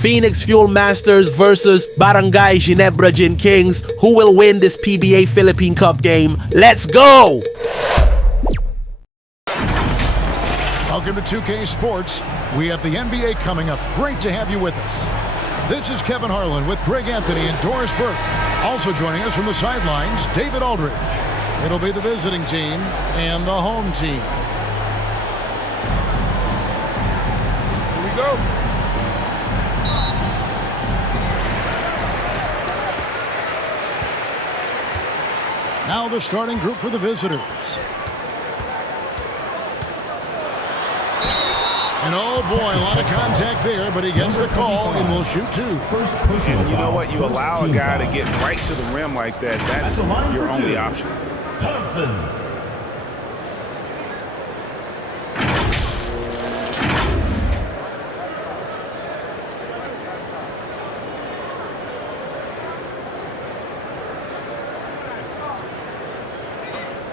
Phoenix Fuel Masters versus Barangay Ginebra Gin Kings. Who will win this PBA Philippine Cup game? Let's go! Welcome to 2K Sports. We have the NBA coming up. Great to have you with us. This is Kevin Harlan with Greg Anthony and Doris Burke. Also joining us from the sidelines, David Aldridge. It'll be the visiting team and the home team. Here we go. Now the starting group for the visitors. And oh boy, a lot of contact there, but he gets the call and will shoot two. And you know what? You allow a guy to get right to the rim like that. That's your only option. Thompson.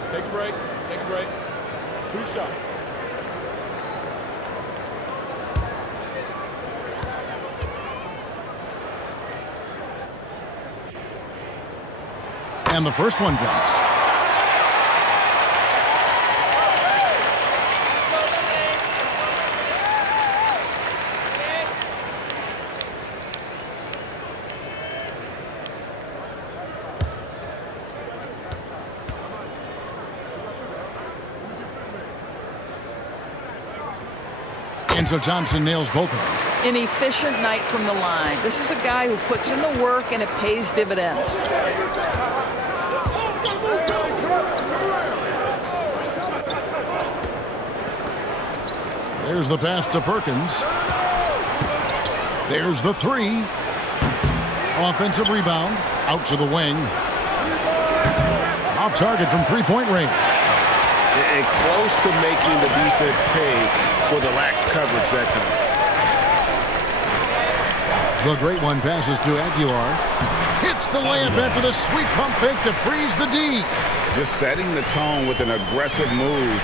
Take a break. Take a break. 2 shots. And the first one drops. And so Thompson nails both of them. An efficient night from the line. This is a guy who puts in the work and it pays dividends. There's the pass to Perkins. There's the three. Offensive rebound. Out to the wing. Off target from three-point range. And close to making the defense pay for the lax coverage that time. The great one passes to Aguilar. Hits the layup after the sweet pump fake to freeze the D. Just setting the tone with an aggressive move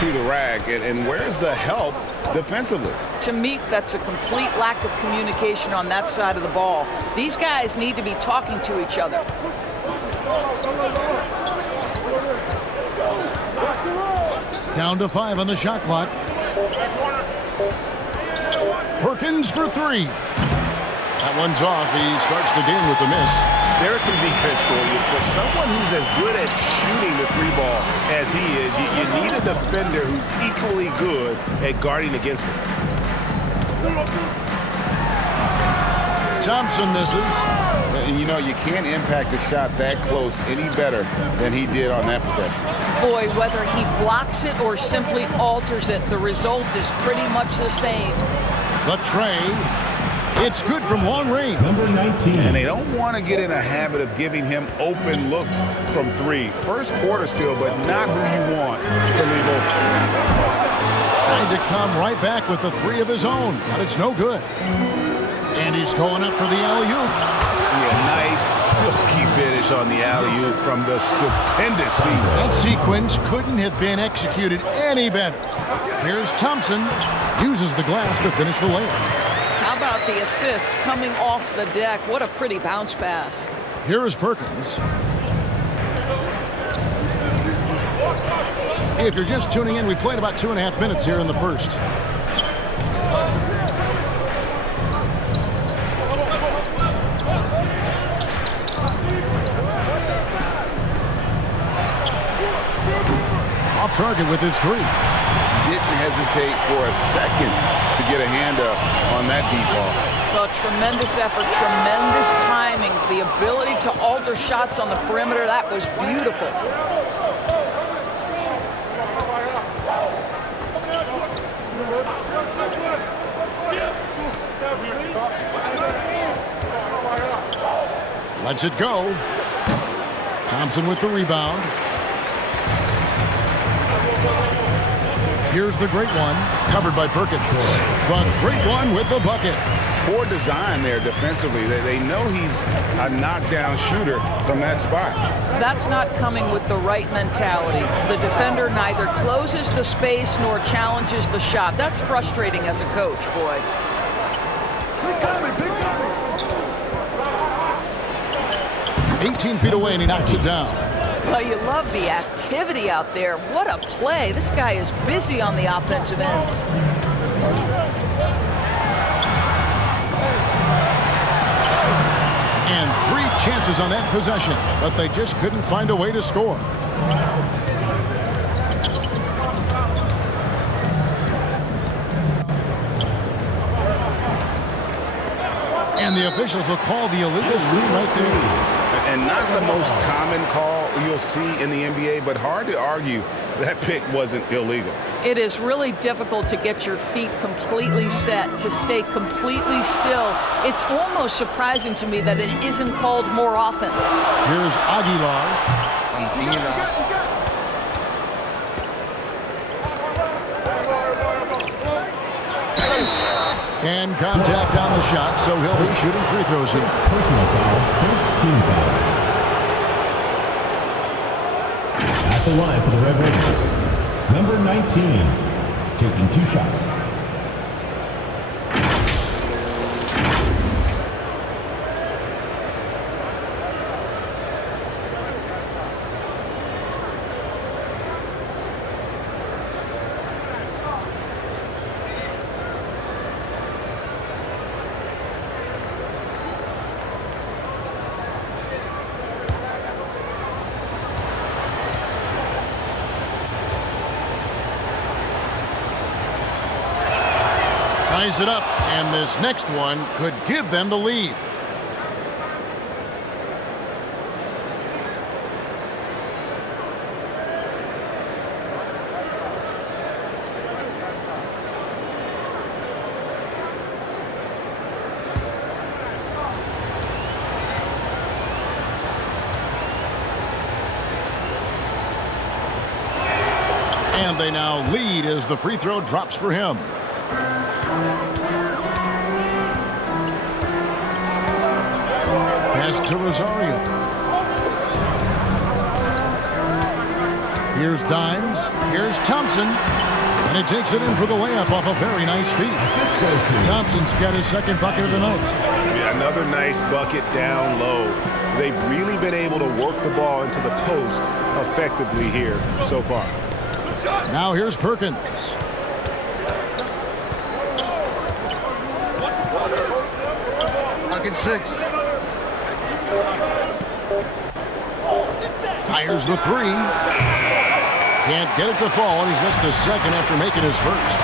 to the rack. And where's the help defensively? To me, that's a complete lack of communication on that side of the ball. These guys need to be talking to each other. Down to 5 on the shot clock. Perkins for 3. That one's off. He starts the game with a miss. There's some defense for you. For someone who's as good at shooting the 3-ball as he is, you need a defender who's equally good at guarding against him. Thompson misses. And you know, you can't impact a shot that close any better than he did on that possession. Boy, whether he blocks it or simply alters it, the result is pretty much the same. The tray. It's good from long range. Number 19. And they don't want to get in a habit of giving him open looks from 3. First quarter still, but not who you want to leave open. Trying to come right back with the 3 of his own, but it's no good. And he's going up for the alley-oop. Yeah, nice silky finish on the alley-oop from the stupendous feet. That sequence couldn't have been executed any better. Here's Thompson. Uses the glass to finish the layup. How about the assist coming off the deck? What a pretty bounce pass. Here is Perkins. If you're just tuning in, we played about 2.5 minutes here in the first. Off target with his 3. Didn't hesitate for a second to get a hand up on that deep ball. Well, tremendous effort, tremendous timing, the ability to alter shots on the perimeter. That was beautiful. Lets it go. Thompson with the rebound. Here's the great one, covered by Perkins. The great one with the bucket. Poor design there defensively. They know he's a knockdown shooter from that spot. That's not coming with the right mentality. The defender neither closes the space nor challenges the shot. That's frustrating as a coach, boy. it. 18 feet away, and he knocks it down. Well, you love the activity out there. What a play. This guy is busy on the offensive end. And 3 chances on that possession, but they just couldn't find a way to score. And the officials will call the illegal screen right there. And not the most common call you'll see in the NBA, but hard to argue that pick wasn't illegal. It is really difficult to get your feet completely set, to stay completely still. It's almost surprising to me that it isn't called more often. Here's Aguilar. And contact on the shot, so he'll be shooting free throws here. Personal foul, first team foul. At the line for the Red Raiders, number 19, taking 2 shots. Ties it up, and this next one could give them the lead. And they now lead as the free throw drops for him. Pass to Rosario. Here's Dimes. Here's Thompson. And he takes it in for the layup off a very nice feed. Thompson's got his second bucket of the night. Yeah, another nice bucket down low. They've really been able to work the ball into the post effectively here so far. Now here's Perkins. Bucket 6. Fires the 3. Can't get it to fall, and he's missed the second after making his first.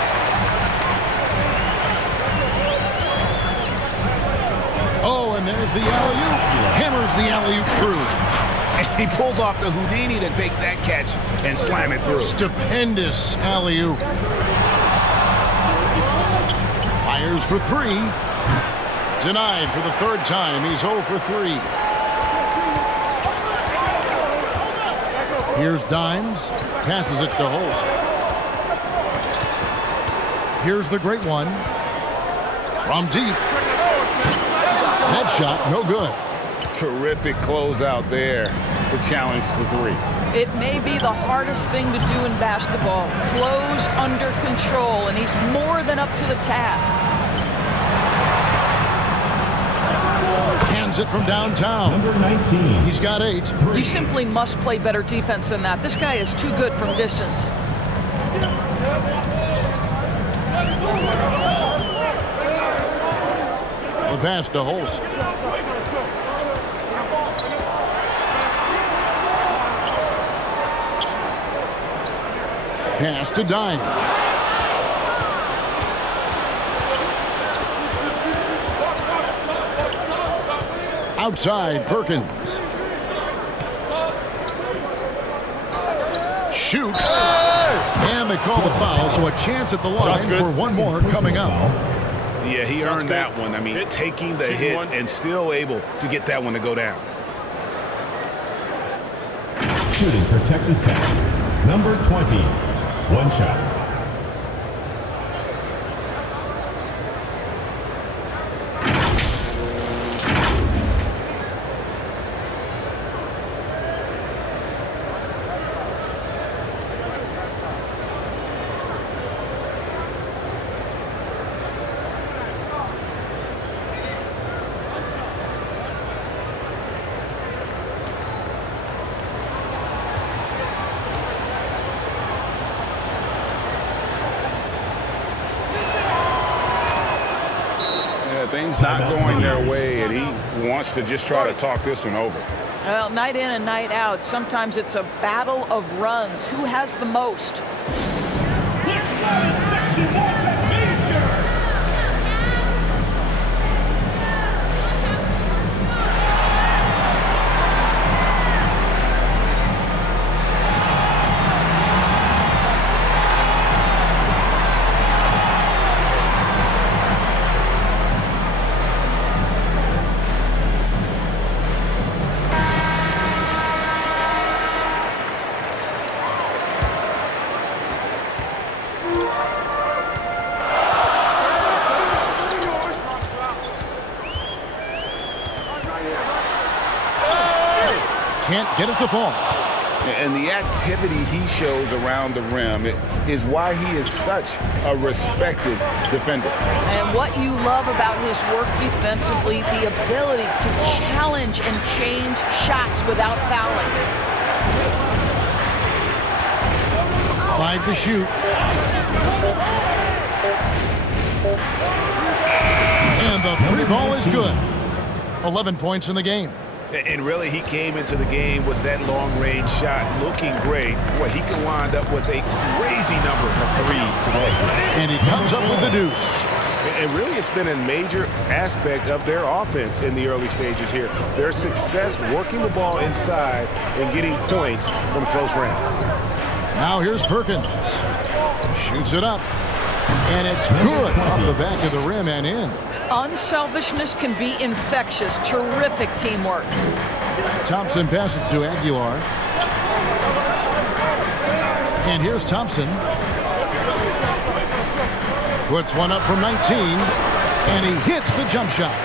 Oh, and there's the alley-oop. Hammers the alley-oop through. And he pulls off the Houdini to make that catch and slam it through. Stupendous alley-oop. Fires for 3. Denied for the third time. He's 0 for 3. Here's Dimes. Passes it to Holt. Here's the great one. From deep. That shot, no good. Terrific closeout there to challenge the 3. It may be the hardest thing to do in basketball. Close under control, and he's more than up to the task. Cans it from downtown. Number 19. He's got 8. You simply must play better defense than that. This guy is too good from distance. The pass to Holt. Pass to Dimes. Outside, Perkins. Shoots. And they call the foul, so a chance at the line for one more coming up. Yeah, he earned that one. I mean, taking the hit and still able to get that one to go down. Shooting for Texas Tech, number 20. 1 shot. things not going their way, and he wants to just try to talk this one over. Well, night in and night out, sometimes it's a battle of runs. Who has the most? Next one is section wants a t-shirt. Can't get it to fall. And the activity he shows around the rim is why he is such a respected defender. And what you love about his work defensively, the ability to challenge and change shots without fouling. 5 to shoot. And the three ball is good. 11 points in the game. And really, he came into the game with that long-range shot looking great. Boy, he can wind up with a crazy number of threes today. And he comes up with the deuce. And really, it's been a major aspect of their offense in the early stages here. Their success working the ball inside and getting points from close range. Now here's Perkins. Shoots it up. And it's good off the back of the rim and in. Unselfishness can be infectious. Terrific teamwork. Thompson passes to Aguilar. And here's Thompson. Puts one up from 19. And he hits the jump shot.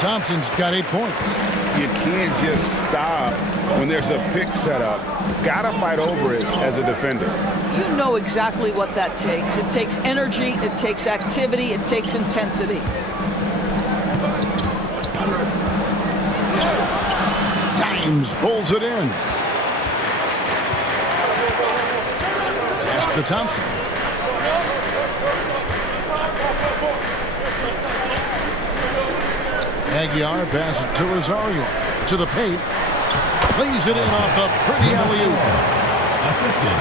Thompson's got 8 points. You can't just stop when there's a pick set up. Gotta fight over it as a defender. You know exactly what that takes. It takes energy, it takes activity, it takes intensity. Dimes pulls it in. Pass to Thompson. Aguilar passes to Rosario. To the paint. Lays it in off the pretty alley-oop. Assistant,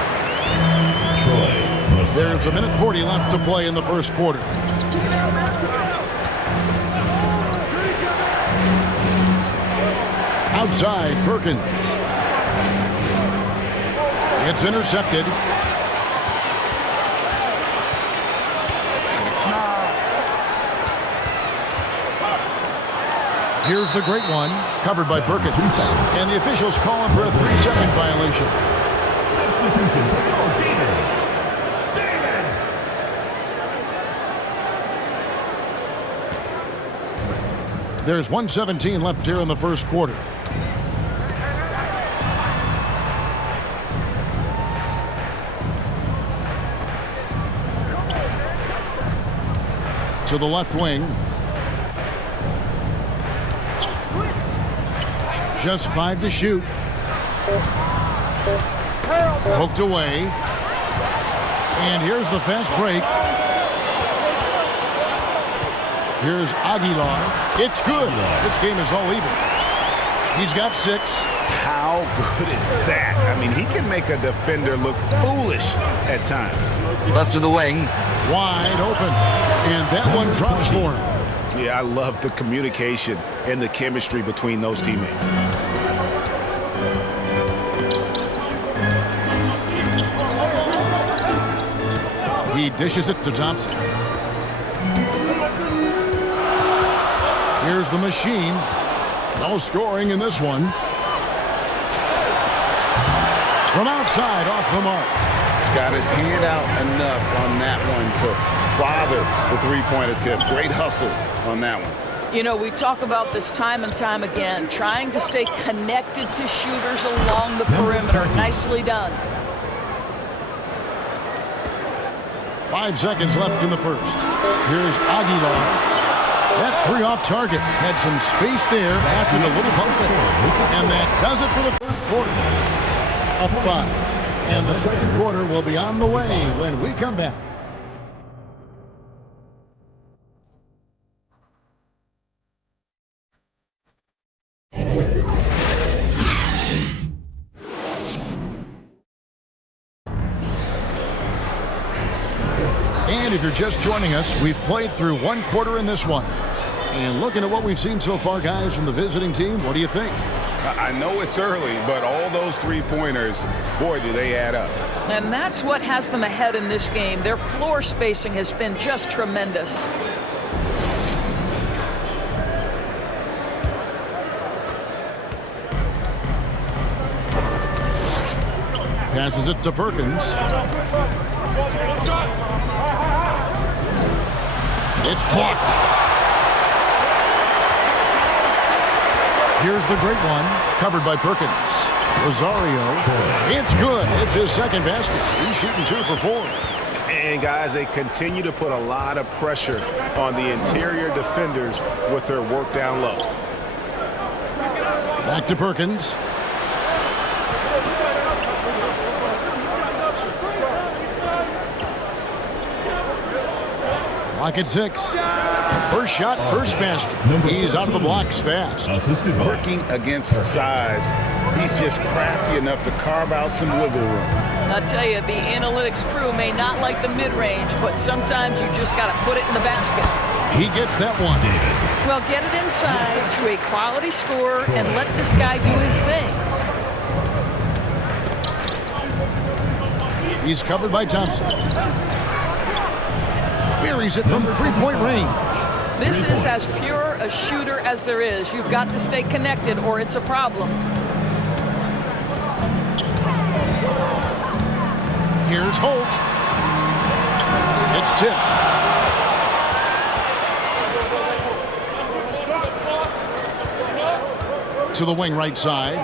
Troy Rosario. There's a minute 40 left to play in the first quarter. Outside, Perkins. It's intercepted. Here's the great one, covered by Perkins. And the officials call him for a 3-second violation. Substitution for your Gators. David. There's 1:17 left here in the first quarter. To the left wing. Just 5 to shoot. Poked away. And here's the fast break. Here's Aguilar. It's good. This game is all even. He's got 6. How good is that? I mean, he can make a defender look foolish at times. Left to the wing. Wide open. And that one drops for him. Yeah, I love the communication and the chemistry between those teammates. He dishes it to Thompson. Here's the machine. No scoring in this one. From outside, off the mark. Got his hand out enough on that one to bother the three-point attempt. Great hustle on that one. You know, we talk about this time and time again, trying to stay connected to shooters along the perimeter. Nicely done. 5 seconds left in the first. Here's Aguilar. That 3 off target. Had some space there after the little pump fake. And that does it for the first quarter. Up 5. And the second quarter will be on the way when we come back. if you're just joining us, we've played through one quarter in this one. And looking at what we've seen so far, guys, from the visiting team, what do you think? I know it's early, but all those three-pointers, boy, do they add up. And that's what has them ahead in this game. Their floor spacing has been just tremendous. Passes it to Perkins. It's blocked. Here's the great one, covered by Perkins. Rosario, it's good. It's his second basket. He's shooting 2 for 4. And, guys, they continue to put a lot of pressure on the interior defenders with their work down low. Back to Perkins. Clock at 6. First shot, first basket. He's out of the blocks fast. Working against size, he's just crafty enough to carve out some wiggle room. I'll tell you, the analytics crew may not like the mid-range, but sometimes you just got to put it in the basket. He gets that one. Well, get it inside to a quality scorer and let this guy do his thing. He's covered by Thompson. Buries it from three-point range. This is as pure a shooter as there is. You've got to stay connected or it's a problem. Here's Holt. It's tipped. To the wing right side.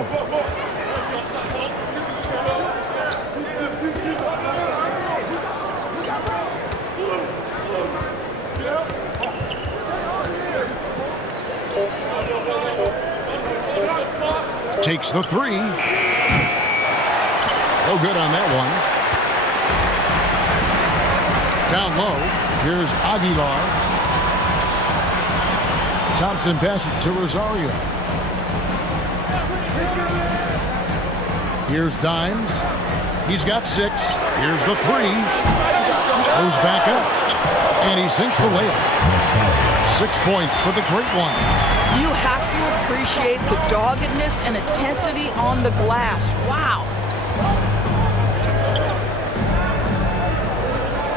Takes the 3. No good on that one. Down low. Here's Aguilar. Thompson passes to Rosario. Here's Dimes. He's got 6. Here's the 3. Goes back up. And he sinks the layup. 6 points for the great one. You have to appreciate the doggedness and intensity on the glass. Wow.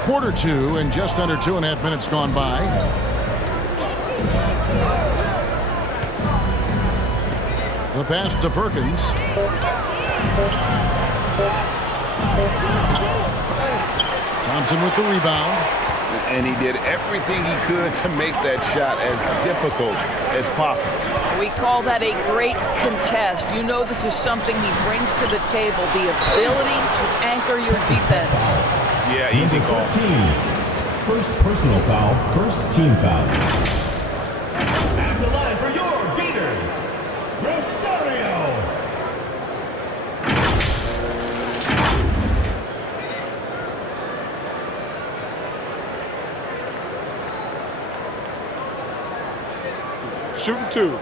Quarter 2 and just under 2.5 minutes gone by. The pass to Perkins. Thompson with the rebound. And he did everything he could to make that shot as difficult as possible. We call that a great contest. You know this is something he brings to the table, the ability to anchor your defense. Yeah, easy call. First personal foul, first team foul. At the line for your Gators, Rosario. Shooting 2.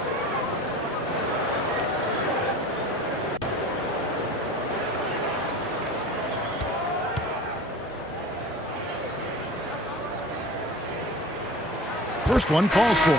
First one falls for.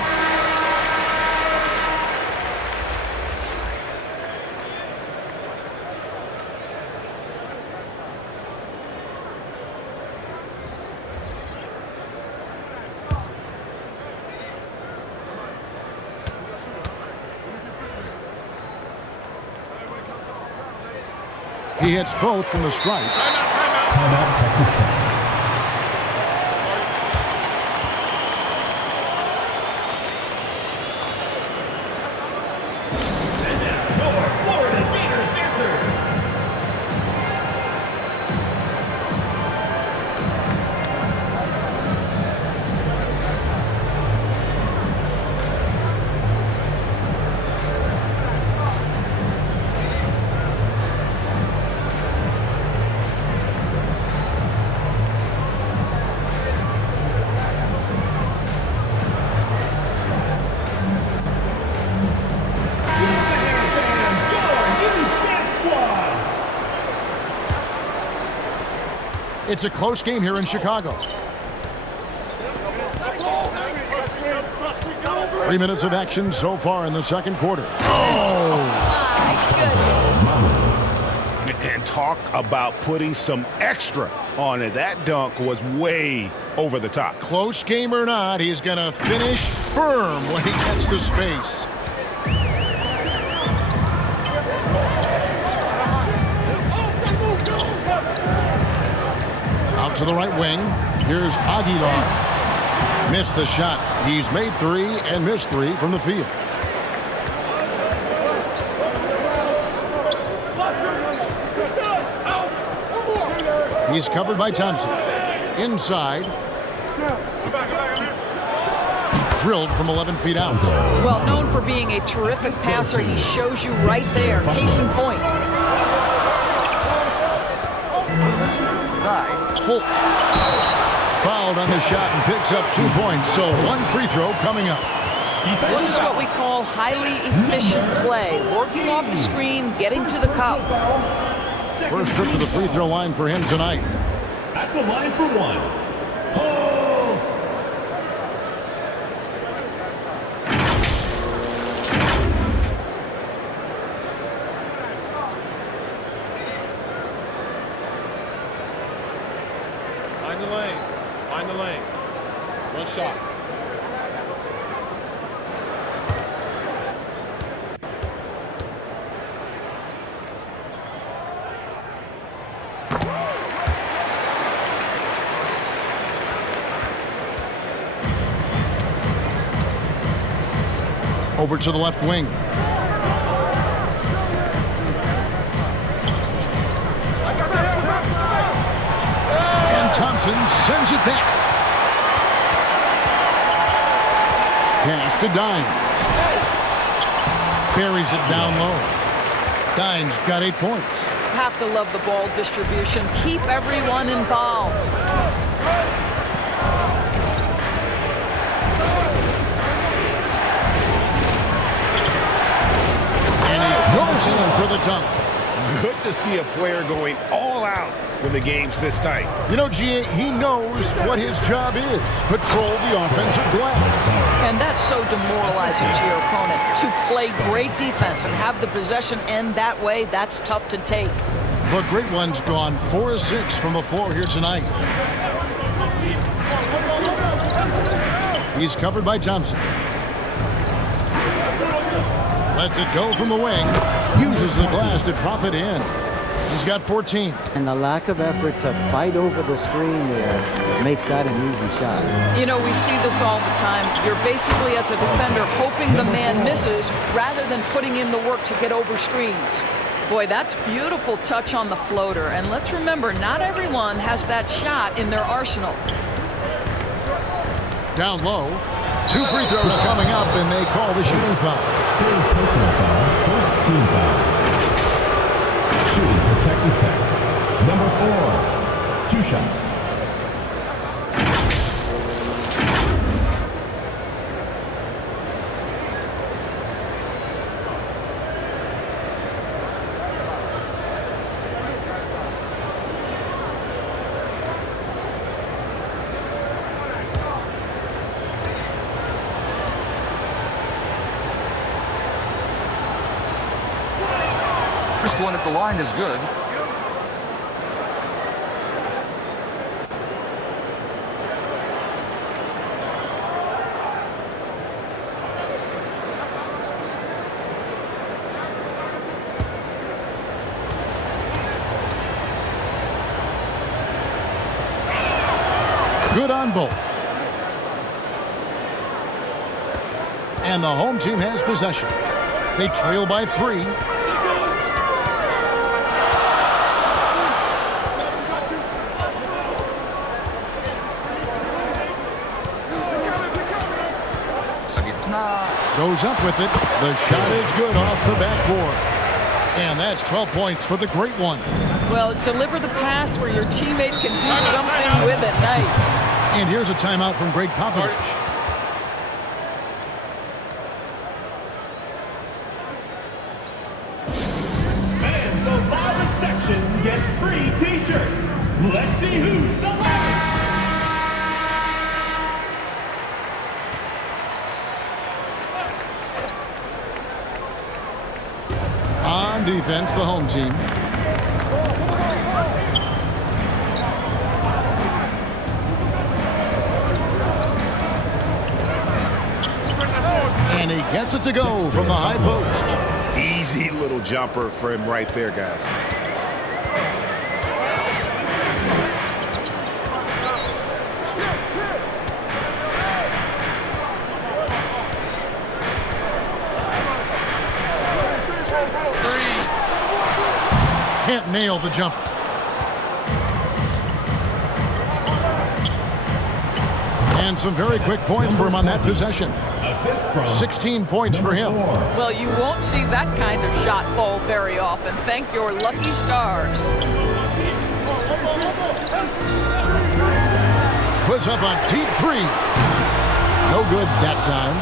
He hits both from the stripe. Timeout, Texas Tech. It's a close game here in Chicago. 3 minutes of action so far in the second quarter. My goodness. And talk about putting some extra on it. That dunk was way over the top. Close game or not, he's going to finish firm when he gets the space. Out to the right wing. Here's Aguilar. Missed the shot. He's made 3 and missed 3 from the field. He's covered by Thompson. Inside. Drilled from 11 feet out. Well, known for being a terrific passer, he shows you right there. Case in point. Holt. Fouled on the shot and picks up 2 points. So 1 free throw coming up. This is what we call highly efficient play. Working off the screen, getting to the cup. First trip to the free throw line for him tonight. At the line for 1. Hold. Mind the lanes. Mind the lanes. One shot. Over to the left wing. And Thompson sends it back. Pass to Dimes. Buries it down low. Dimes got 8 points. Have to love the ball distribution. Keep everyone involved. Goes in for the dunk. Good to see a player going all out when the game's this tight. You know, G.A., he knows what his job is. Control the offensive glass. And that's so demoralizing to your opponent. To play great defense and have the possession end that way, that's tough to take. The great one's gone 4-6 from the floor here tonight. He's covered by Thompson. Lets it go from the wing. Uses the glass to drop it in. He's got 14. And the lack of effort to fight over the screen there makes that an easy shot. You know, we see this all the time. You're basically, as a defender, hoping the man misses rather than putting in the work to get over screens. Boy, that's beautiful touch on the floater. And let's remember, not everyone has that shot in their arsenal. Down low. 2 free throws coming up, and they call the shooting foul. Personal foul. First team foul. Shooting for Texas Tech. Number 4. 2 shots. First one at the line is good. Good on both. And the home team has possession. They trail by 3. Goes up with it. The shot is good off the backboard. And that's 12 points for the great one. Well, deliver the pass where your teammate can do something with it. Nice. And here's a timeout from Greg Popovich. Fans, the loudest section gets free t-shirts. Let's see who's the loudest. defense, the home team. And he gets it to go from the high post. Easy little jumper for him right there, guys. Can't nail the jumper. And some very quick points for him on that possession. Assist from 16 points for him. 4. Well, you won't see that kind of shot fall very often. Thank your lucky stars. Puts up a deep three. No good that time.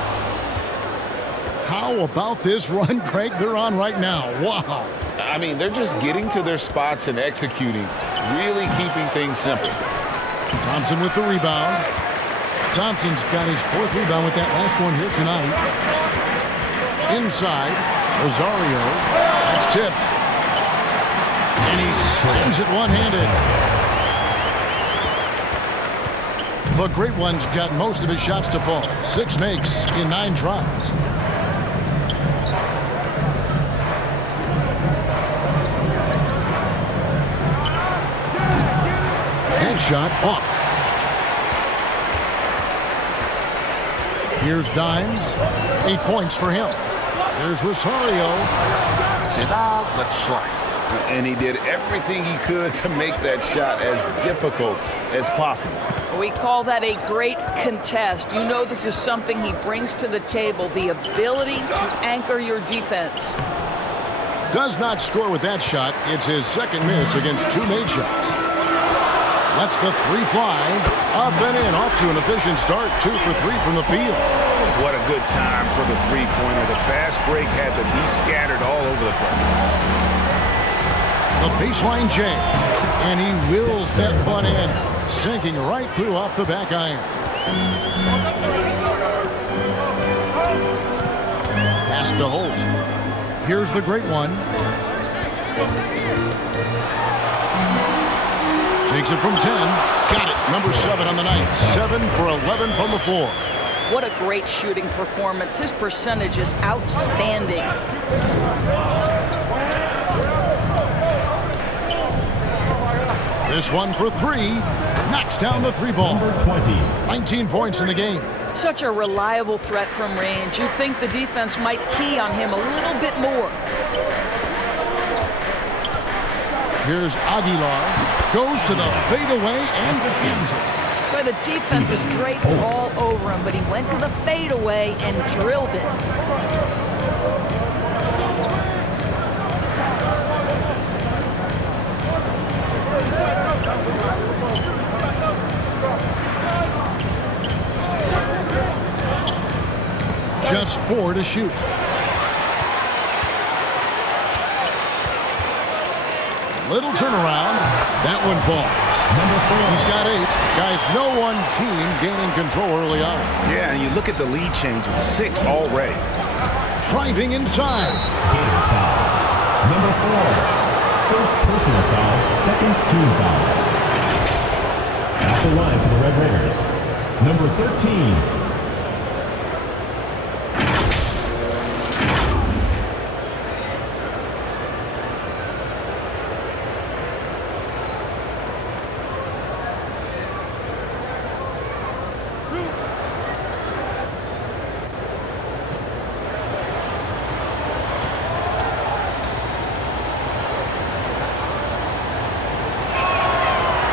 How about this run, Craig, they're on right now? Wow. I mean, they're just getting to their spots and executing, really keeping things simple. Thompson with the rebound. Thompson's got his 4th rebound with that last one here tonight. Inside, Rosario. That's tipped. And he slams it one-handed. The Great One's got most of his shots to fall. 6 makes in 9 tries. Headshot off. Here's Dimes. 8 points for him. There's Rosario. And he did everything he could to make that shot as difficult as possible. We call that a great contest. You know this is something he brings to the table, the ability to anchor your defense. Does not score with that shot. It's his 2nd miss against 2 made shots. Lets the 3 fly. Up and in. Off to an efficient start. 2 for 3 from the field. What a good time for the three-pointer. The fast break had to be scattered all over the place. The baseline J. And he wills that one in. Sinking right through off the back iron. Pass to Holt. Here's the Great One. Takes it from 10. Got it. Number 7 on the night. 7 for 11 from the floor. What a great shooting performance. His percentage is outstanding. This one for 3. Knocks down the 3 ball. Number 20. 19 points in the game. Such a reliable threat from range. You'd think the defense might key on him a little bit more. Here's Aguilar. Goes to the fadeaway and ends it. Boy, the defense was draped all over him, but he went to the fadeaway and drilled it. Just 4 to shoot. Little turnaround. That one falls. Number 4. He's got 8. Guys, no one team gaining control early on. Yeah, and you look at the lead changes. 6 already. Driving inside. Gators foul. Number 4. First personal foul. 2nd team foul. At the line for the Red Raiders. Number 13.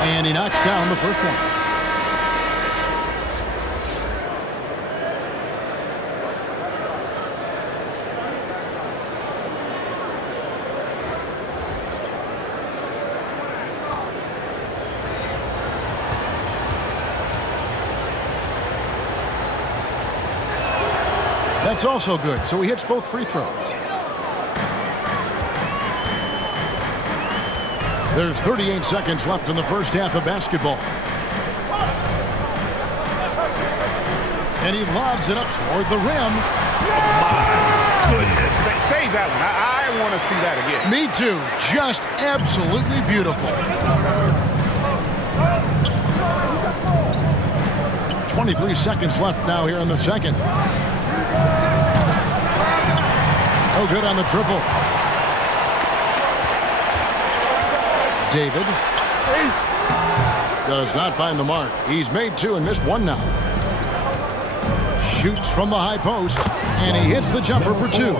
And he knocks down the first one. That's also good, so he hits both free throws. There's 38 seconds left in the first half of basketball. And he lobs it up toward the rim. goodness. Save that one. I want to see that again. Me too. Just absolutely beautiful. 23 seconds left now here in the second. Oh, good on the triple. David does not find the mark. He's made two and missed one now. Shoots from the high post, and he hits the jumper for two.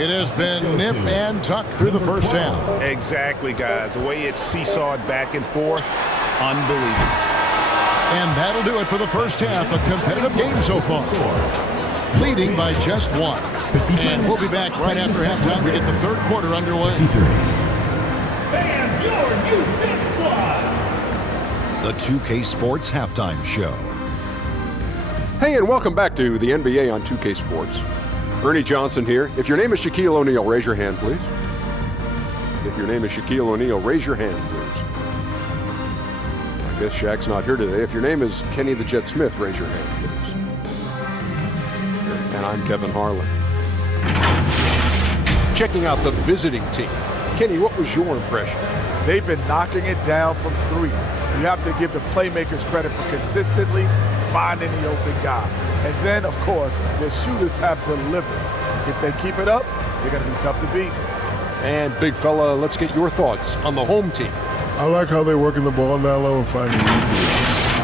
It has been nip and tuck through the first half. Exactly, guys. The way it's seesawed back and forth, unbelievable. And that'll do it for the first half. A competitive game so far. Leading by just one. And we'll be back right after halftime to get the third quarter underway. And your new Big Squad. The 2K Sports Halftime Show. Hey, and welcome back to the NBA on 2K Sports. Ernie Johnson here. If your name is Shaquille O'Neal, raise your hand, please. If your name is Shaquille O'Neal, raise your hand, please. I guess Shaq's not here today. If your name is Kenny the Jet Smith, raise your hand, please. And I'm Kevin Harlan. Checking out the visiting team. Kenny, what was your impression? They've been knocking it down from three. You have to give the playmakers credit for consistently finding the open guy. And then, of course, the shooters have delivered. If they keep it up, they're going to be tough to beat. And big fella, let's get your thoughts on the home team. I like how they're working the ball down low and finding easy assists.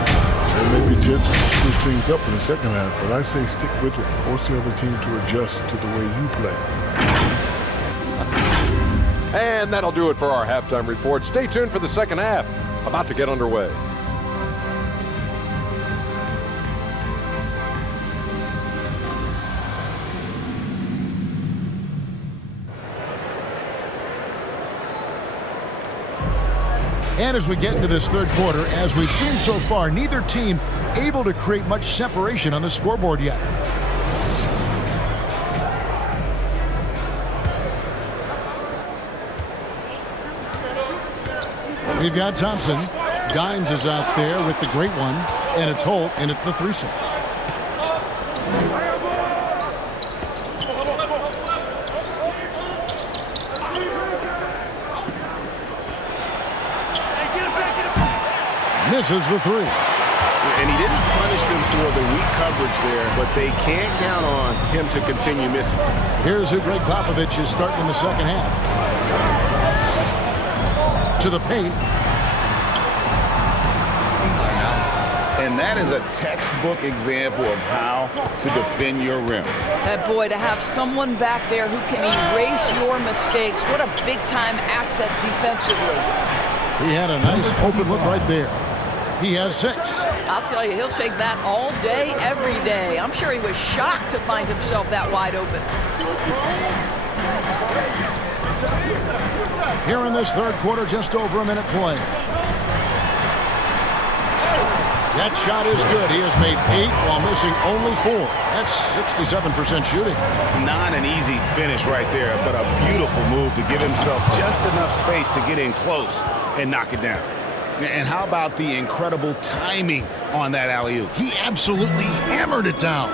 They may be tempted to switch things up in the second half, but I say stick with it. Force the other team to adjust to the way you play. And that'll do it for our halftime report. Stay tuned for the second half. About to get underway. And as we get into this third quarter, as we've seen so far, neither team able to create much separation on the scoreboard yet. We've got Thompson. Dimes is out there with the great one, and it's Holt in at the three set. Misses the three. And he didn't punish them for the weak coverage there, but they can't count on him to continue missing. Here's who Greg Popovich is starting in the second half. To the paint. And that is a textbook example of how to defend your rim. That boy, to have someone back there who can erase your mistakes, what a big-time asset defensively. He had a nice open look right there. He has 6. I'll tell you, he'll take that all day, every day. I'm sure he was shocked to find himself that wide open. Here in this third quarter, just over a minute play. That shot is good. He has made 8 while missing only 4. That's 67% shooting. Not an easy finish right there, but a beautiful move to give himself just enough space to get in close and knock it down. And how about the incredible timing on that alley-oop? He absolutely hammered it down.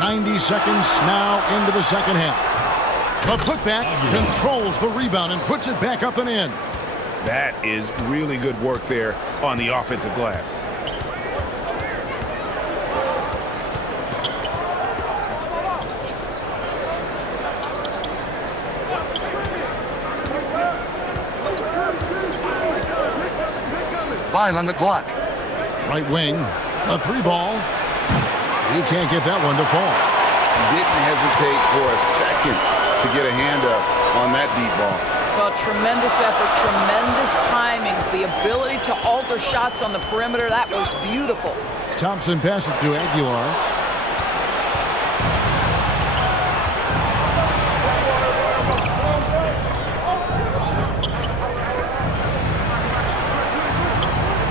90 seconds now into the second half. The putback controls the rebound and puts it back up and in. That is really good work there on the offensive glass. Five on the clock. Right wing, a 3-ball. He can't get that one to fall. Didn't hesitate for a second to get a hand up on that deep ball. Well, tremendous effort, tremendous timing, the ability to alter shots on the perimeter. That was beautiful. Thompson passes to Aguilar.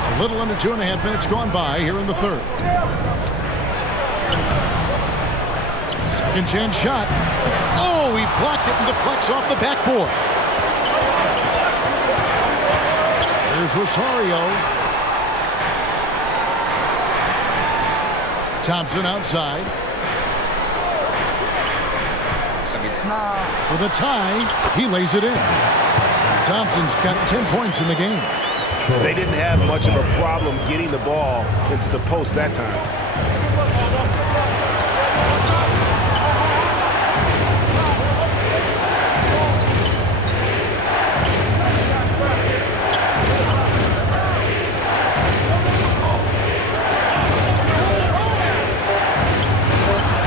A little under 2.5 minutes gone by here in the third. Second chance shot. Oh, he blocked it and deflects off the backboard. Here's Rosario. Thompson outside. For the tie, he lays it in. Thompson's got 10 points in the game. They didn't have much of a problem getting the ball into the post that time.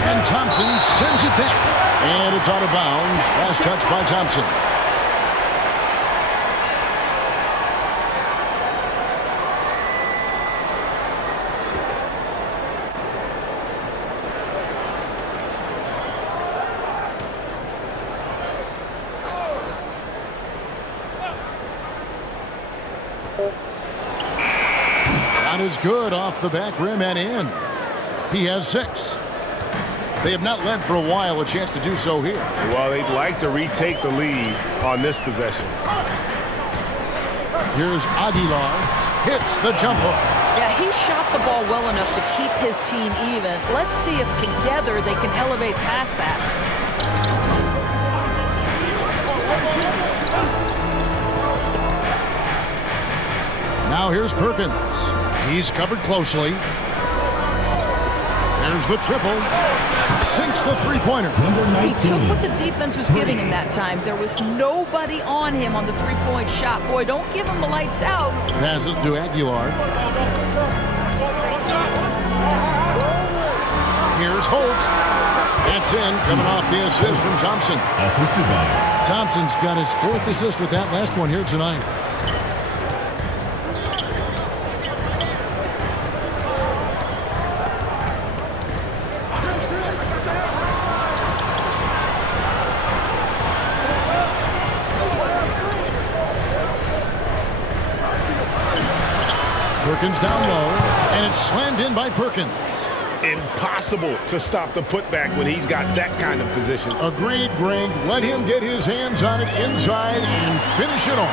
And Thompson sends it back. And it's out of bounds. Last touch by Thompson. Shot is good off the back rim and in. He has 6. They have not led for a while. A chance to do so here. Well, they'd like to retake the lead on this possession. Here's Aguilar. Hits the jump hook. Yeah, he shot the ball well enough to keep his team even. Let's see if together they can elevate past that. Now here's Perkins. He's covered closely. There's the triple. Sinks the three-pointer. He took what the defense was giving him that time. There was nobody on him on the three-point shot. Boy, don't give him the lights out. Passes to Aguilar. Here's Holt. That's in, coming off the assist from Thompson. Thompson's got his 4th assist with that last one here tonight. Perkins down low, and it's slammed in by Perkins. Impossible to stop the putback when he's got that kind of position. Agreed, Greg. Let him get his hands on it inside and finish it off.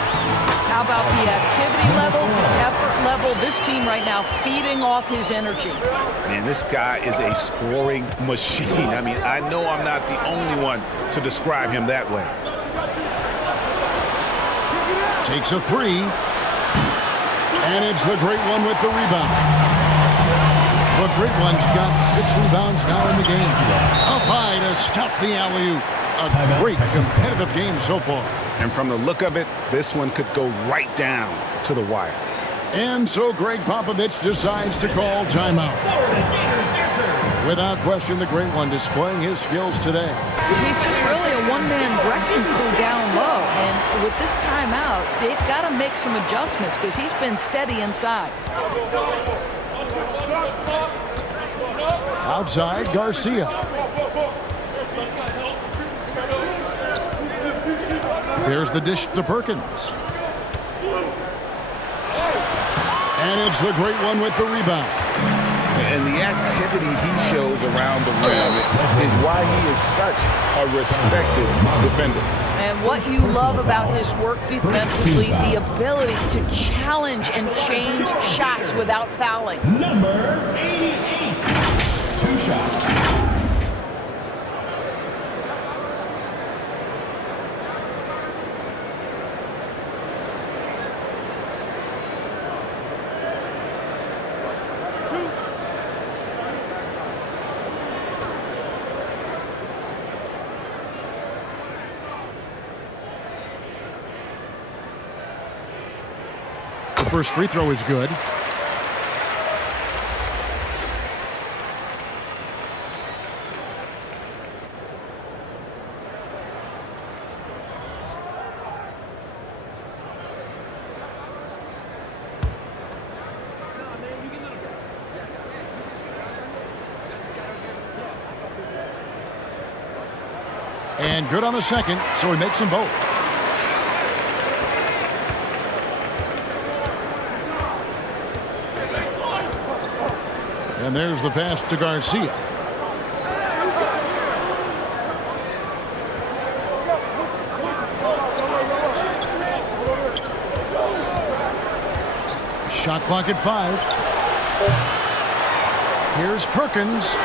How about the activity level, the effort level? This team right now feeding off his energy. Man, this guy is a scoring machine. I mean, I know I'm not the only one to describe him that way. Takes a 3. And it's the Great One with the rebound. The Great One's got 6 rebounds now in the game. Up high to stuff the alley-oop. A great competitive game so far. And from the look of it, this one could go right down to the wire. And so Greg Popovich decides to call timeout. Without question, the Great One displaying his skills today. He's just really a one-man wrecking crew down low. And with this timeout, they've got to make some adjustments because he's been steady inside. Outside, Garcia. There's the dish to Perkins. And it's the Great One with the rebound. And the activity he shows around the rim is why he is such a respected defender. And what you love about his work defensively, the ability to challenge and change shots without fouling. Number 88. 2 shots. The first free throw is good. And good on the second, so he makes them both. And there's the pass to Garcia. Shot clock at 5. Here's Perkins.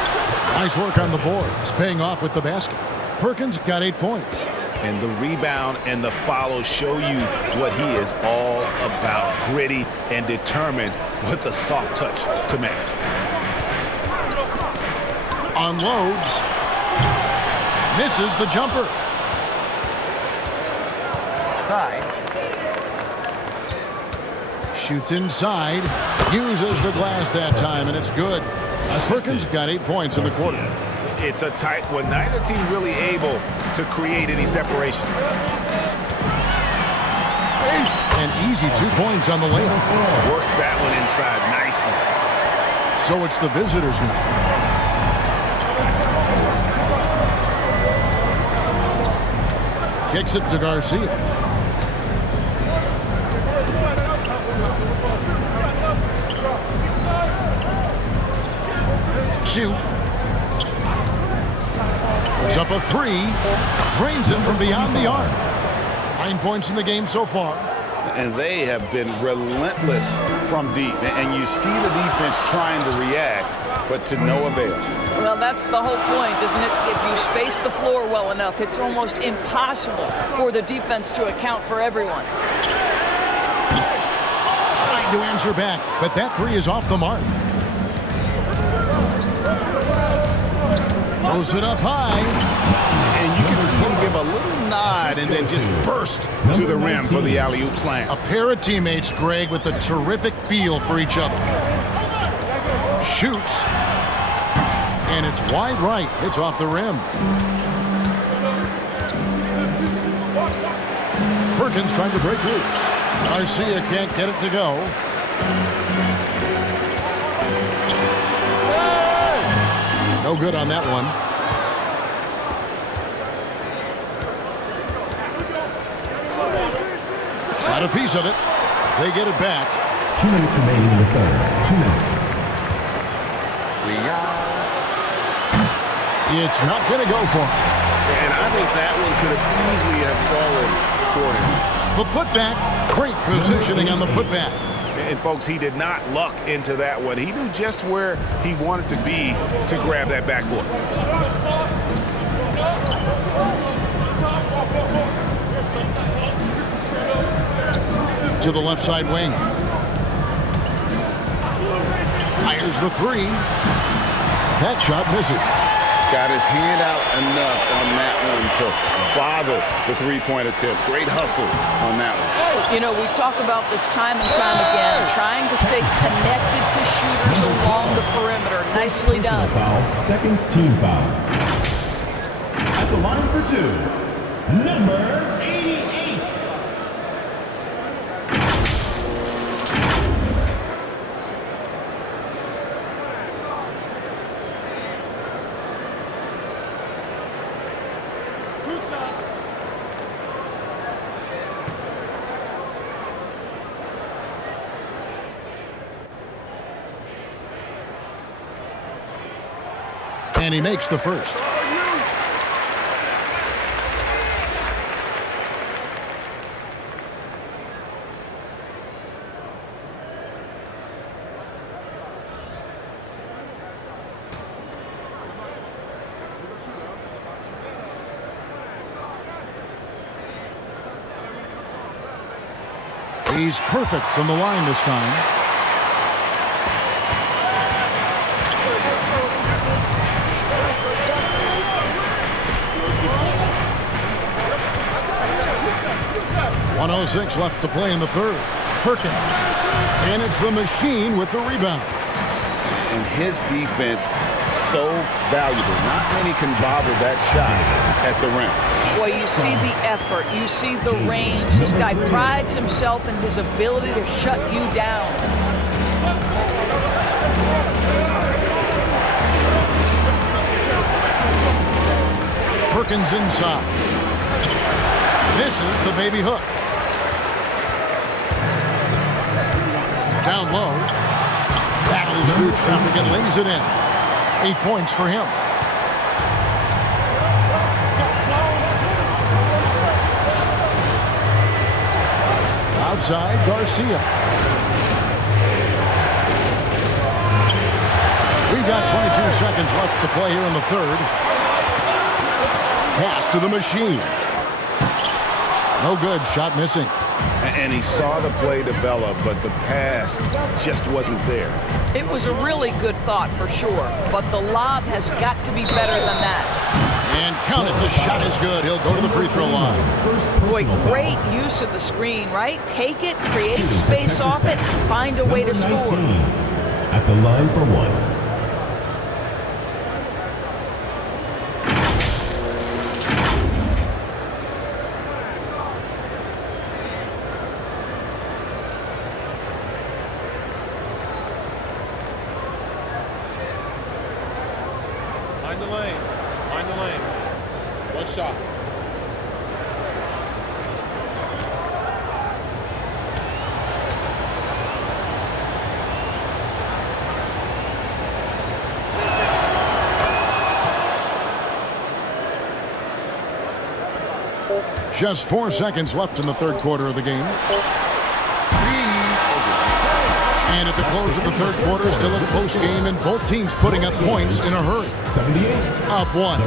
Nice work on the boards, paying off with the basket. Perkins got 8 points. And the rebound and the follow show you what he is all about. Gritty and determined with a soft touch to match. Unloads. Misses the jumper. Shoots inside. Uses the glass that time, and it's good. Perkins got 8 points in the quarter. It's a tight one. Neither team really able to create any separation. An easy 2 points on the layup. Works that one inside nicely. So it's the visitors now. Kicks it to Garcia. Shoot. Puts up a 3. Drains it from beyond the arc. 9 points in the game so far. And they have been relentless from deep. And you see the defense trying to react, but to no avail. Well, that's the whole point, isn't it? If you space the floor well enough, it's almost impossible for the defense to account for everyone. Trying to answer back, but that 3 is off the mark. Throws it up high. And you can see him give a little nod and then just burst to the rim for the alley-oop slam. A pair of teammates, Greg, with a terrific feel for each other. Shoots. And it's wide right. It's off the rim. Perkins trying to break loose. Garcia can't get it to go. No good on that one. Got a piece of it. They get it back. 2 minutes remaining in the third. 2 minutes. It's not going to go for him. And I think that one could have easily have fallen for him. The putback. Great positioning on the putback. And folks, he did not luck into that one. He knew just where he wanted to be to grab that backboard. To the left side wing. Fires the 3. That shot misses. Got his hand out enough on that one to bother the three-point attempt. Great hustle on that one. You know, we talk about this time and time again, trying to stay connected to shooters along the perimeter. Nicely done. Foul, second team foul. At the line for 2, number 88. And he makes the first. He's perfect from the line this time. .106 left to play in the third. Perkins. And it's the machine with the rebound. And his defense so valuable. Not many can bother that shot at the rim. Well, you see the effort. You see the range. This guy prides himself in his ability to shut you down. Perkins inside. Misses the baby hook. Down low. Battles through traffic and lays it in. 8 points for him. Outside, Garcia. We've got 22 seconds left to play here in the third. Pass to the machine. No good. Shot missing. And he saw the play develop, but the pass just wasn't there. It was a really good thought for sure, but the lob has got to be better than that. And count it. The shot is good. He'll go to the free throw line. Boy, great use of the screen, right? Take it, create space off it, find a way to score. At the line for one. Mind the lanes. Mind the lanes. One shot. Just 4 seconds left in the third quarter of the game. And at the close of the third quarter, still a close game, and both teams putting up points in a hurry. 78. Up one.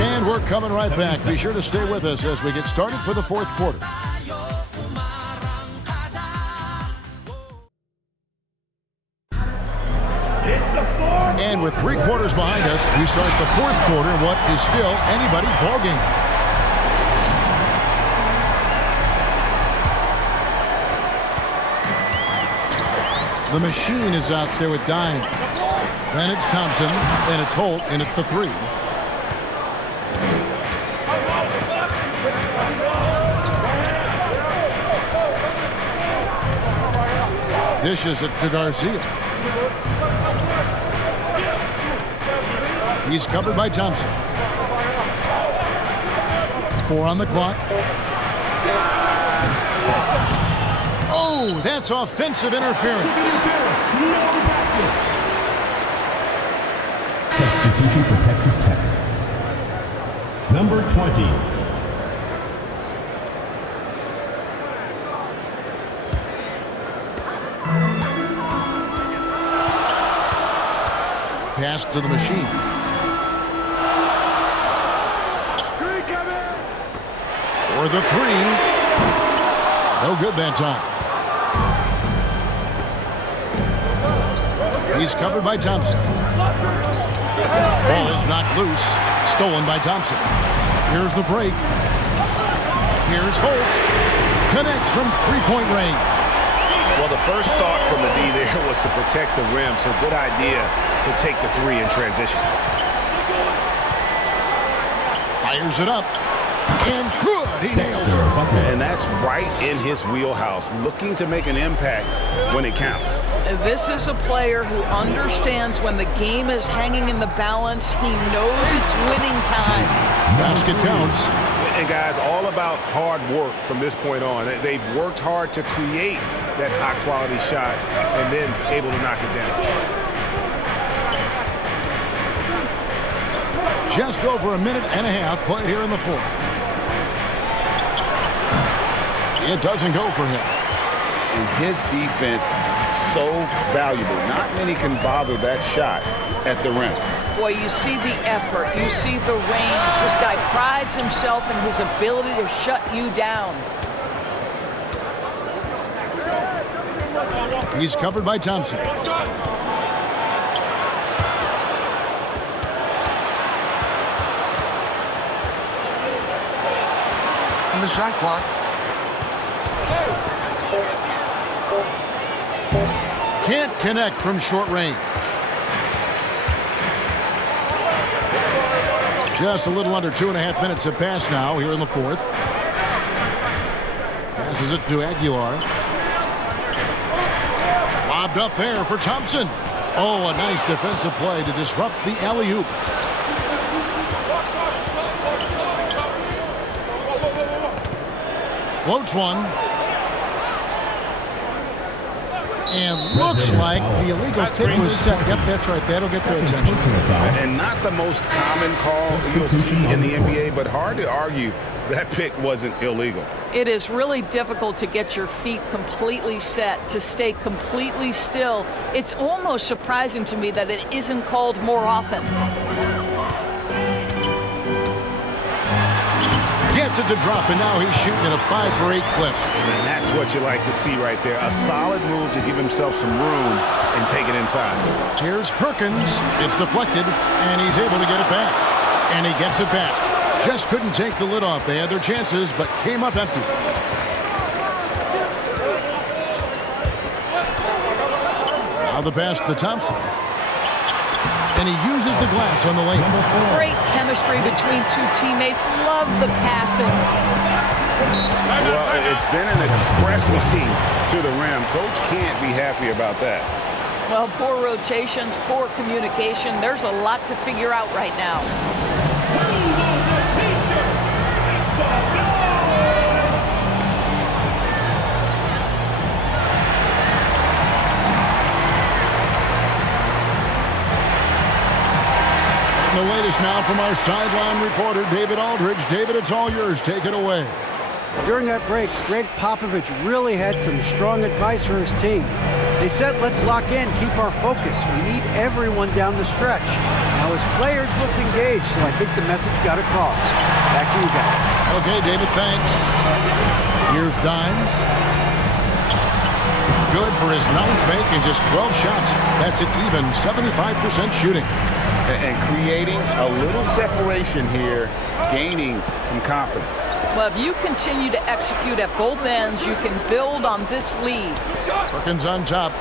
And we're coming right back. Be sure to stay with us as we get started for the fourth quarter. And with 3 quarters behind us, we start the fourth quarter in what is still anybody's ballgame. The machine is out there with Dines. Then it's Thompson, and it's Holt in at the 3. Dishes it to Garcia. He's covered by Thompson. 4 on the clock. Oh, that's offensive interference. Substitution for Texas Tech. Number 20. Pass to the machine. For the 3. No good that time. He's covered by Thompson. Ball is knocked loose. Stolen by Thompson. Here's the break. Here's Holt. Connects from three-point range. Well, the first thought from the D there was to protect the rim, so good idea to take the 3 in transition. Fires it up. And good. He nails it. And that's right in his wheelhouse, looking to make an impact when it counts. This is a player who understands when the game is hanging in the balance. He knows it's winning time. Basket counts. And guys, all about hard work from this point on. They've worked hard to create that high-quality shot and then able to knock it down. Just over a minute and a half played here in the fourth. It doesn't go for him. And his defense so valuable. Not many can bother that shot at the rim. Boy, you see the effort. You see the range. This guy prides himself in his ability to shut you down. He's covered by Thompson. And the shot clock. Can't connect from short range. Just a little under 2.5 minutes have passed now here in the fourth. Passes it to Aguilar. Lobbed up there for Thompson. Oh, a nice defensive play to disrupt the alley-oop. Floats one. And looks like the illegal kick was set. Yep, that's right. That'll get their attention. And not the most common call you'll see in the NBA, but hard to argue that pick wasn't illegal. It is really difficult to get your feet completely set, to stay completely still. It's almost surprising to me that it isn't called more often. Gets it to drop, and now he's shooting at a 5-for-8 clip. And that's what you like to see right there. A solid move to give himself some room and take it inside. Here's Perkins. It's deflected, and he's able to get it back. And he gets it back. Just couldn't take the lid off. They had their chances, but came up empty. Now the pass to Thompson. And he uses the glass on the lane. Great chemistry between two teammates. Love the passing. Well, it's been an express lane to the rim. Coach can't be happy about that. Well, poor rotations, poor communication. There's a lot to figure out right now. The latest now from our sideline reporter, David Aldridge. David, it's all yours. Take it away. During that break, Greg Popovich really had some strong advice for his team. They said, let's lock in, keep our focus. We need everyone down the stretch. Now, his players looked engaged, so I think the message got across. Back to you guys. Okay, David, thanks. Here's Dimes. Good for his 9th make and just 12 shots. That's an even 75% shooting. And creating a little separation here, gaining some confidence. Well, if you continue to execute at both ends, you can build on this lead. Perkins on top.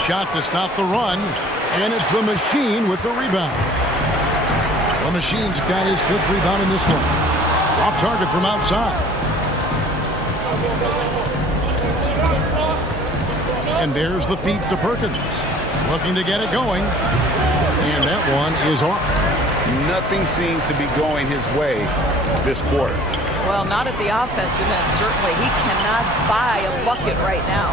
Shot to stop the run, and it's the Machine with the rebound. The Machine's got his 5th rebound in this one. Off target from outside. And there's the feed to Perkins. Looking to get it going. And that one is off. Nothing seems to be going his way this quarter. Well, not at the offensive end, certainly. He cannot buy a bucket right now.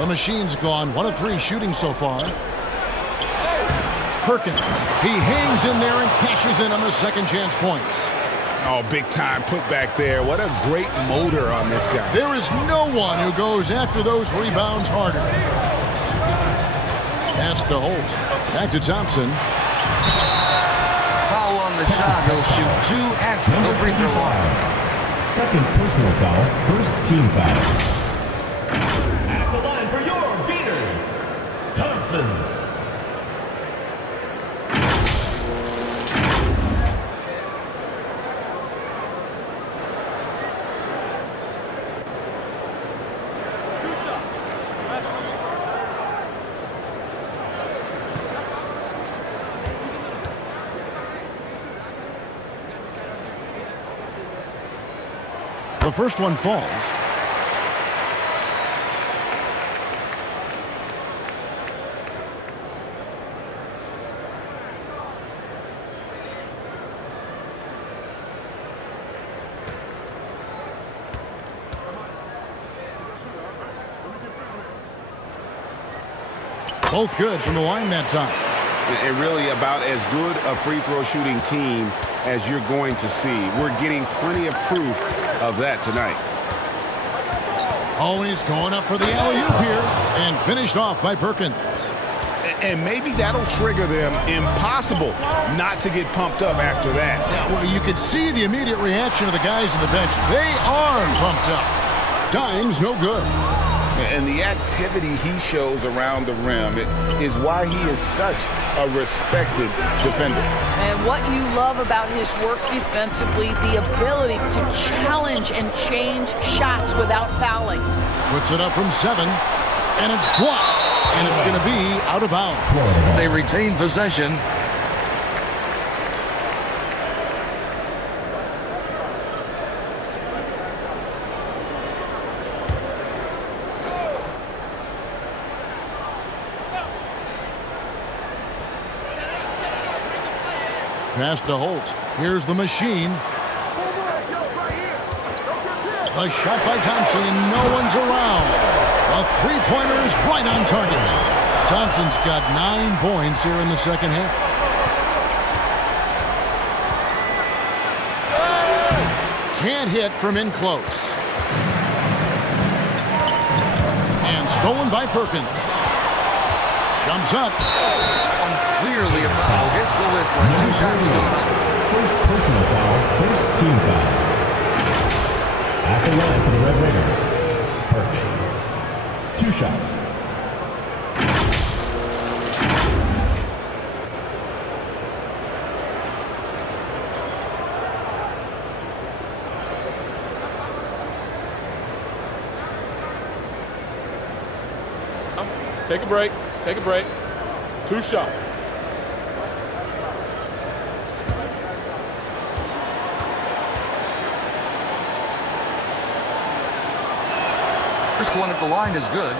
The Machine's gone 1 of 3 shooting so far. Perkins, he hangs in there and cashes in on the second chance points. Oh, big time put back there. What a great motor on this guy. There is no one who goes after those rebounds harder. Pass to Holt. Back to Thompson. Foul on the shot. He'll shoot 2 at the free throw line. Second personal foul, first team foul. At the line for your Gators, Thompson. The first one falls. Both good from the line that time. And really about as good a free throw shooting team as you're going to see. We're getting plenty of proof of that tonight. Always going up for the alley-oop here and finished off by Perkins. And maybe that'll trigger them. Impossible not to get pumped up after that. Yeah, well, you could see the immediate reaction of the guys on the bench. They are pumped up. Dimes no good. And the activity he shows around the rim is why he is such a respected defender. And what you love about his work defensively, the ability to challenge and change shots without fouling. Puts it up from 7, and it's blocked, and it's going to be out of bounds. They retain possession. Pass to Holt. Here's the Machine. The shot by Thompson, and no one's around. A three-pointer is right on target. Thompson's got 9 points here in the second half. Can't hit from in close. And stolen by Perkins. Jumps up. Clearly a foul. Gets the whistle and 2 shots coming up. First personal foul, first team foul. At the line for the Red Raiders, Perkins. 2 shots. Take a break. Take a break. 2 shots. First one at the line is good.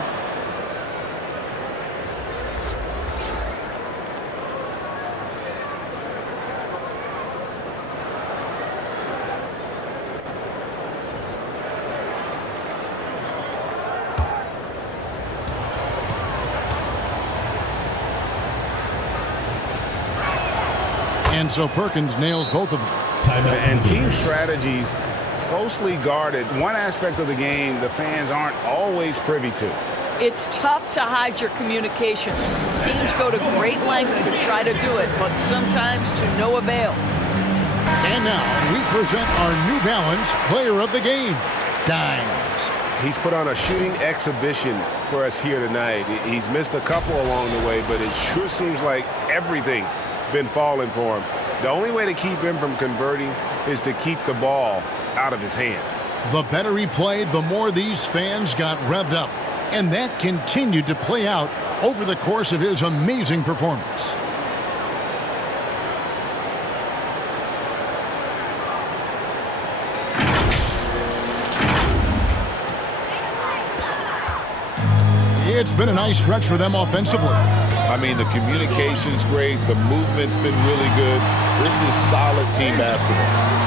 And so Perkins nails both of them. And team strategies closely guarded. One aspect of the game the fans aren't always privy to. It's tough to hide your communications. Teams go to great lengths to try to do it, but sometimes to no avail. And now we present our New Balance Player of the Game, Dimes. He's put on a shooting exhibition for us here tonight. He's missed a couple along the way, but it sure seems like everything's been falling for him. The only way to keep him from converting is to keep the ball out of his hands. The better he played, the more these fans got revved up. And that continued to play out over the course of his amazing performance. It's been a nice stretch for them offensively. I mean, the communication's great. The movement's been really good. This is solid team basketball.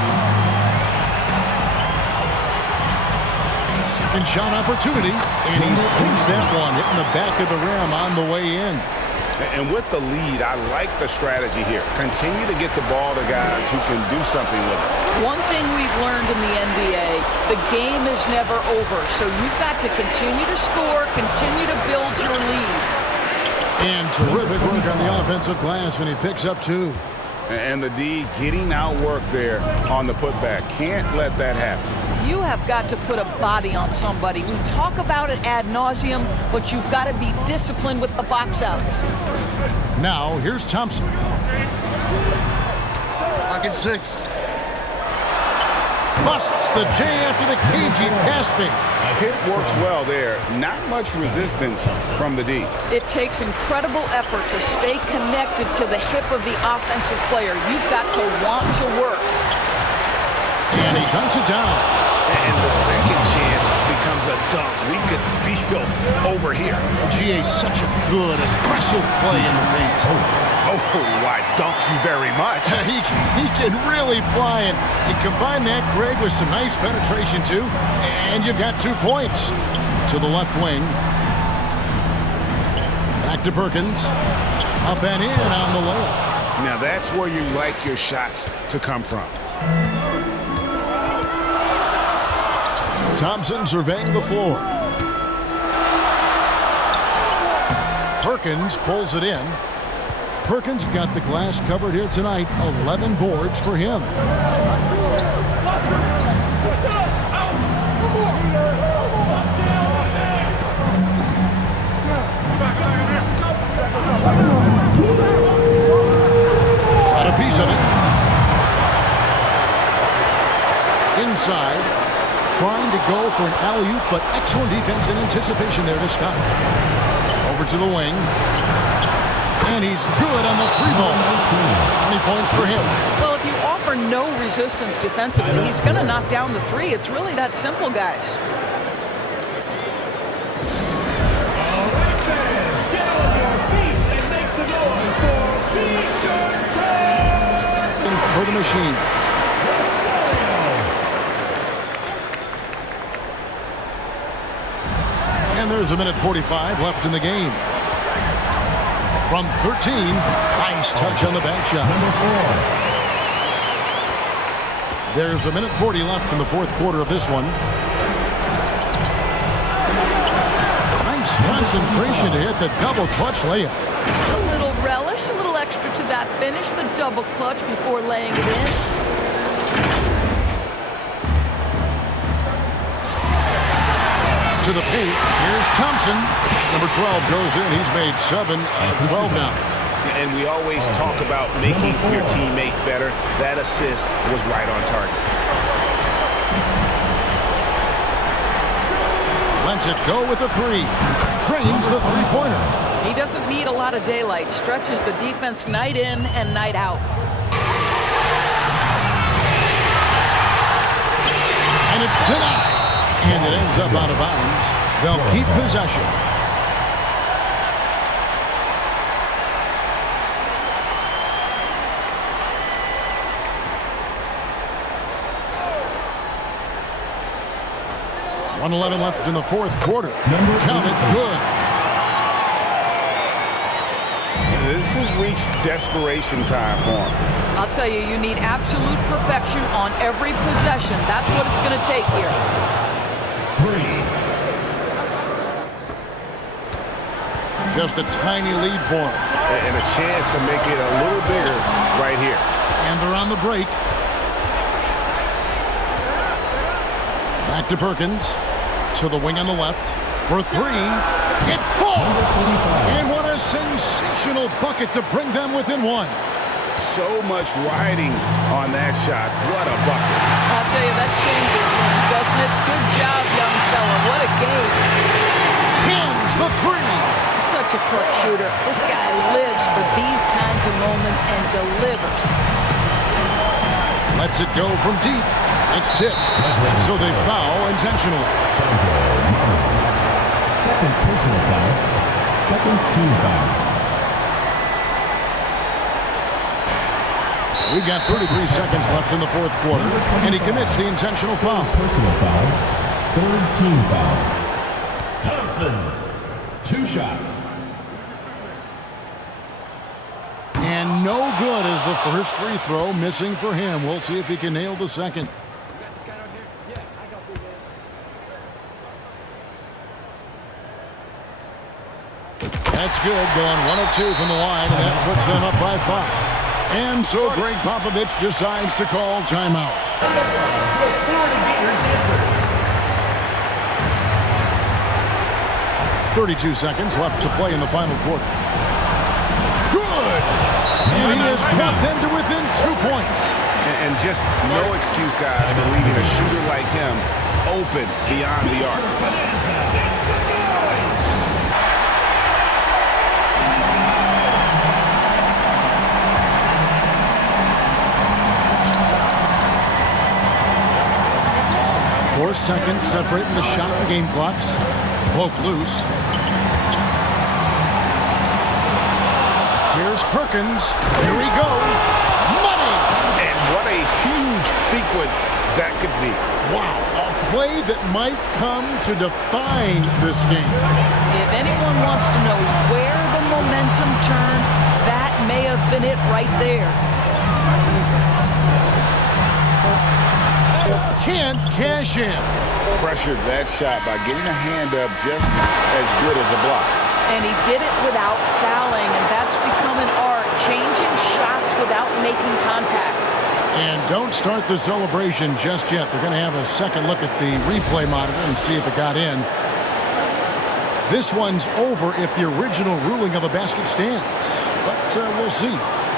Second shot opportunity, and he sinks that one, hitting the back of the rim on the way in. And with the lead, I like the strategy here. Continue to get the ball to guys who can do something with it. One thing we've learned in the NBA, the game is never over, so you've got to continue to score, continue to build your lead. And terrific work on the offensive glass, and he picks up 2. And the D getting outworked there on the putback. Can't let that happen. You have got to put a body on somebody. We talk about it ad nauseum, but you've got to be disciplined with the box outs. Now, here's Thompson. Pocket 6. Busts the J after the cagey pass fake. Hit works well there. Not much resistance from the D. It takes incredible effort to stay connected to the hip of the offensive player. You've got to want to work. And he dunks it down. And the second chance becomes a dunk. We could feel over here. GA's such a good, aggressive play in the paint. Oh, I dunk you very much. He can really fly, and you combine that, Greg, with some nice penetration, too, and you've got 2 points. To the left wing. Back to Perkins. Up and in on the layup. Now that's where you like your shots to come from. Thompson surveying the floor. Perkins pulls it in. Perkins got the glass covered here tonight. 11 boards for him. Got a piece of it. Inside. Trying to go for an alley-oop, but excellent defense and anticipation there to stop. Over to the wing. And he's good on the 3-ball. 20 points for him. Well, if you offer no resistance defensively, he's going to knock down the 3. It's really that simple, guys. All right, fans, get on your feet and make some noise for T-shirt for the machine. There's a minute 45 left in the game. From 13, nice touch on the back shot. There's a minute 40 left in the fourth quarter of this one. Nice concentration to hit the double clutch layup. A little relish, a little extra to that finish, the double clutch before laying it in. To the paint, here's Thompson. Number 12 goes in. He's made 7 of 12 now. And we always talk about making your teammate better. That assist was right on target. Lets it go with the 3. Drains the three-pointer. He doesn't need a lot of daylight. Stretches the defense night in and night out. And it's denied. And it ends up out of bounds. They'll keep possession. .111 left in the fourth quarter. Count it, good. This has reached desperation time for him. I'll tell you, you need absolute perfection on every possession. That's what it's going to take here. 3. Just a tiny lead for him. And a chance to make it a little bigger right here. And they're on the break. Back to Perkins. To the wing on the left. For 3. It falls! And what a sensational bucket to bring them within 1. So much riding on that shot. What a bucket. I'll tell you, that changes things, doesn't it? Good job, young fella. What a game. Pins the 3. Such a clutch shooter. This guy lives for these kinds of moments and delivers. Lets it go from deep. It's tipped. And so they foul intentionally. Second personal foul. Second team foul. We've got 33 seconds left in the fourth quarter, and he commits the intentional foul. Personal foul. Third team fouls. Thompson. 2 shots. And no good as the first free throw missing for him. We'll see if he can nail the second. That's good, going 1 of 2 from the line, and that puts them up by 5. And so Greg Popovich decides to call timeout. 32 seconds left to play in the final quarter. Good! And he has brought them to within 2 points. And just no excuse, guys, for leaving a shooter like him open beyond the arc. Seconds separating the shot and game clocks. Poked loose. Here's Perkins. Here he goes. Money! And what a huge sequence that could be. Wow, a play that might come to define this game. If anyone wants to know where the momentum turned, that may have been it right there. Can't cash in. Pressured that shot by getting a hand up just as good as a block. And he did it without fouling, and that's become an art, changing shots without making contact. And don't start the celebration just yet. They're going to have a second look at the replay monitor and see if it got in. This one's over if the original ruling of a basket stands. But we'll see.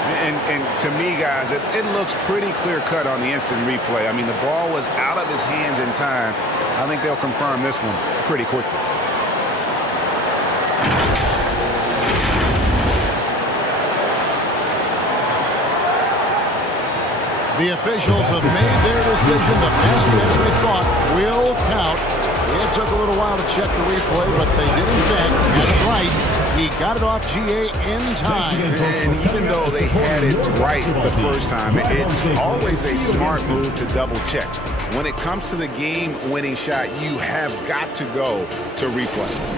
And to me, guys, it looks pretty clear-cut on the instant replay. I mean, the ball was out of his hands in time. I think they'll confirm this one pretty quickly. The officials have made their decision. The basket, as we thought, will count. It took a little while to check the replay, but they did in fact get it right. He got it off GA in time. And even though they had it right the first time, it's always a smart move to double check. When it comes to the game-winning shot, you have got to go to replay.